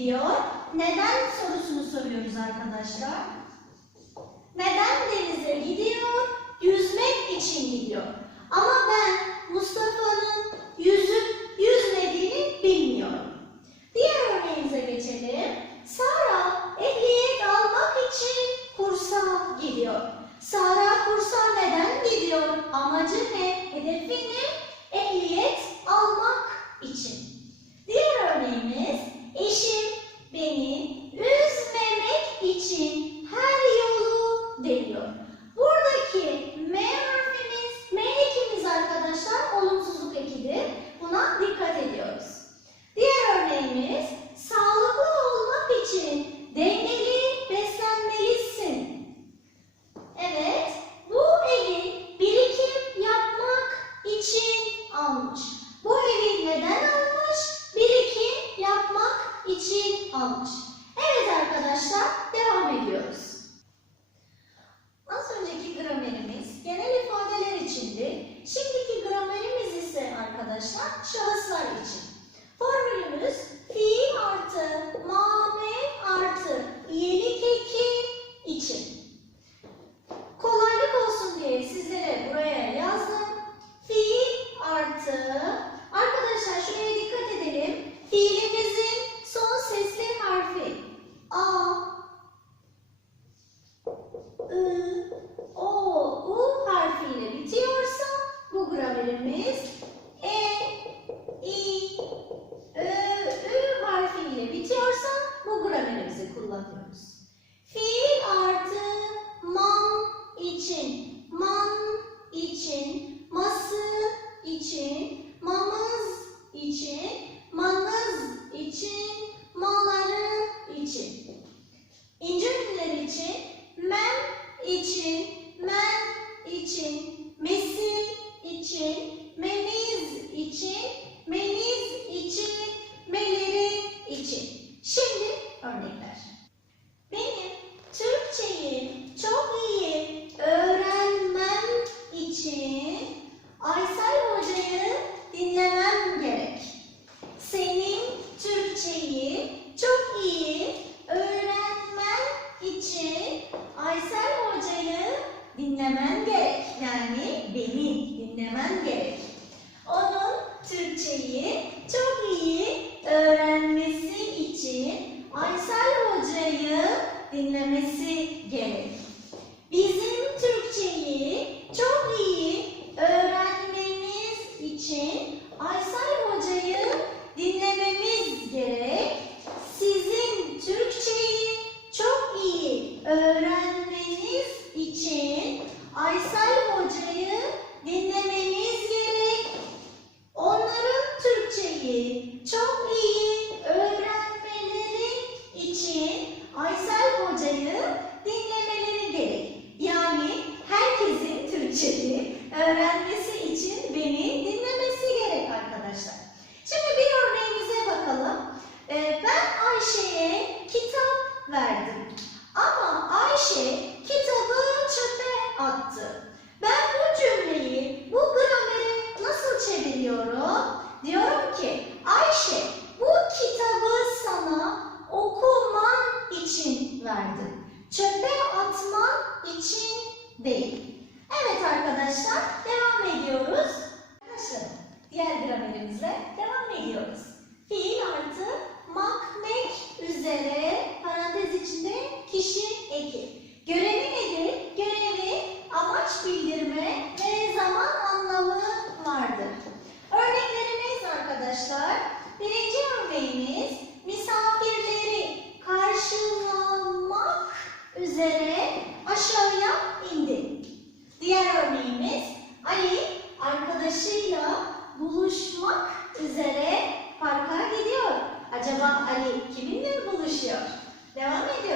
diyor. Neden sorusunu soruyoruz arkadaşlar. Neden denize gidiyor? Yüzmek için gidiyor. I, O, U harfiyle bitiyorsa bu gramerimiz E, I, Ö, Ü harfiyle bitiyorsa bu gramerimizi kullanıyoruz. Fiil artı man için, man için,ması için, mamız için, manız için, dinlemen gerek. Yani beni dinlemen gerek. Onun Türkçeyi çok iyi öğrenmesi için Aysel Hoca'yı dinlemesi gerek. Bizim Türkçeyi çok iyi aşağıya indi. Diğer örneğimiz Ali arkadaşıyla buluşmak üzere parka gidiyor. Acaba Ali kiminle buluşuyor? Devam edelim.